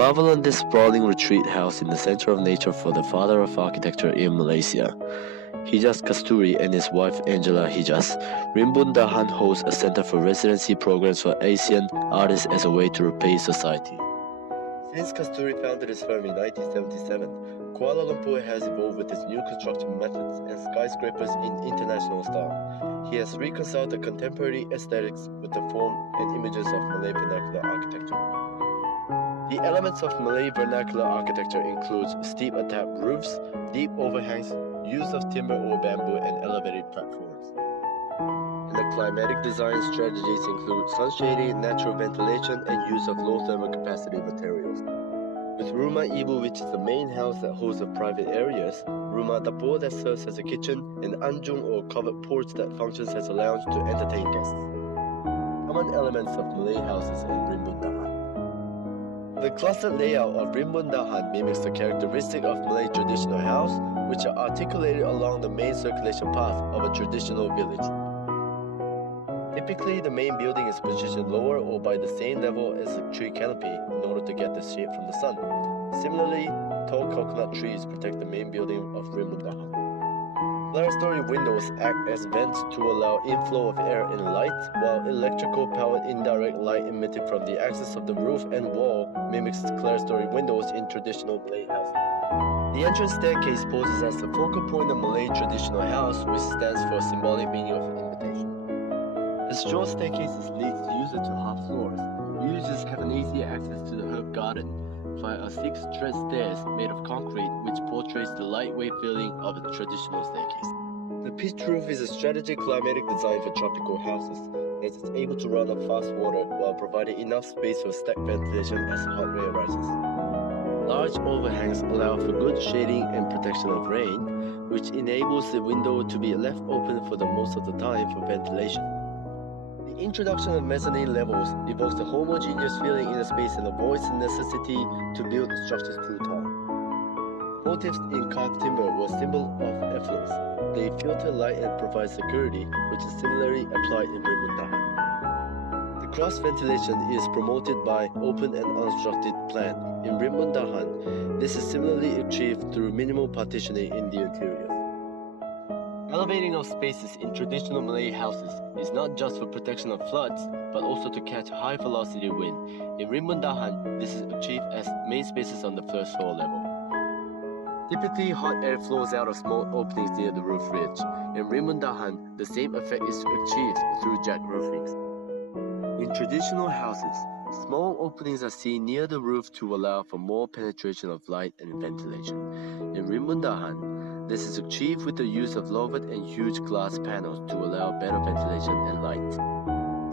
Marvel on this sprawling retreat house in the center of nature for the father of architecture in Malaysia, Hijaz Kasturi, and his wife Angela Hijaz. Rimbun Dahan hosts a center for residency programs for Asian artists as a way to repay society. Since Kasturi founded his firm in 1977, Kuala Lumpur has evolved with its new construction methods and skyscrapers in international style. He has reconciled the contemporary aesthetics with the form and images of Malay vernacular architecture. The elements of Malay vernacular architecture includes steep atap roofs, deep overhangs, use of timber or bamboo, and elevated platforms. And the climatic design strategies include sun shading, natural ventilation, and use of low thermal capacity materials. With Rumah Ibu, which is the main house that hosts the private areas, Rumah Dapur that serves as a kitchen, and Anjung or covered porch that functions as a lounge to entertain guests. Common elements of Malay houses in Rimbun Dahan. The clustered layout of Rimbun Dahan mimics the characteristic of Malay traditional house, which are articulated along the main circulation path of a traditional village. Typically, the main building is positioned lower or by the same level as the tree canopy in order to get the shade from the sun. Similarly, tall coconut trees protect the main building of Rimbun Dahan. Clerestory windows act as vents to allow inflow of air and light, while electrical-powered indirect light emitted from the axis of the roof and wall mimics clerestory windows in traditional Malay houses. The entrance staircase poses as the focal point of Malay traditional house, which stands for a symbolic meaning of invitation. The short staircases lead the user to half floors. Users have an easy access to the herb garden via a 6-tread stairs made of concrete, which portrays the lightweight feeling of a traditional staircase. The pitched roof is a strategic climatic design for tropical houses, as it's able to run on fast water while providing enough space for stacked ventilation as hot air rises. Large overhangs allow for good shading and protection of rain, which enables the window to be left open for the most of the time for ventilation. The introduction of mezzanine levels evokes a homogeneous feeling in the space and avoids the necessity to build structures too tall. Motifs in carved timber were a symbol of affluence. They filter light and provide security, which is similarly applied in Rimbun Dahan. The cross ventilation is promoted by open and unobstructed plan. In Rimbun Dahan, this is similarly achieved through minimal partitioning in the interior. Elevating of spaces in traditional Malay houses is not just for protection of floods, but also to catch high-velocity wind. In Rimbun Dahan, this is achieved as main spaces on the first floor level. Typically, hot air flows out of small openings near the roof ridge. In Rimbun Dahan, the same effect is achieved through jack roofings. In traditional houses, small openings are seen near the roof to allow for more penetration of light and ventilation. In Rimbun Dahan, this is achieved with the use of louvered and huge glass panels to allow better ventilation and light.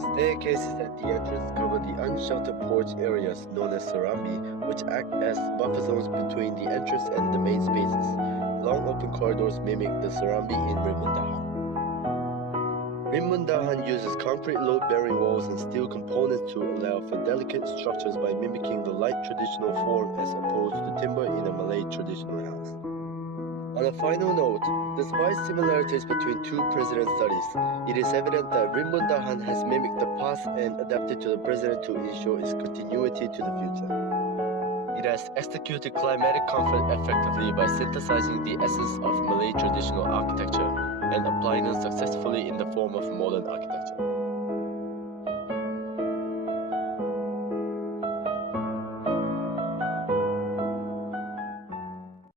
Staircases at the entrance cover the unsheltered porch areas known as Serambi, which act as buffer zones between the entrance and the main spaces. Long open corridors mimic the Serambi in Rimbun Dahan. Rimbun Dahan uses concrete load-bearing walls and steel components to allow for delicate structures by mimicking the light traditional form as opposed to timber in a Malay traditional house. On a final note, despite similarities between two president studies, it is evident that Rimbun Dahan has mimicked the past and adapted to the present to ensure its continuity to the future. It has executed climatic comfort effectively by synthesizing the essence of Malay traditional architecture and applying them successfully in the form of modern architecture.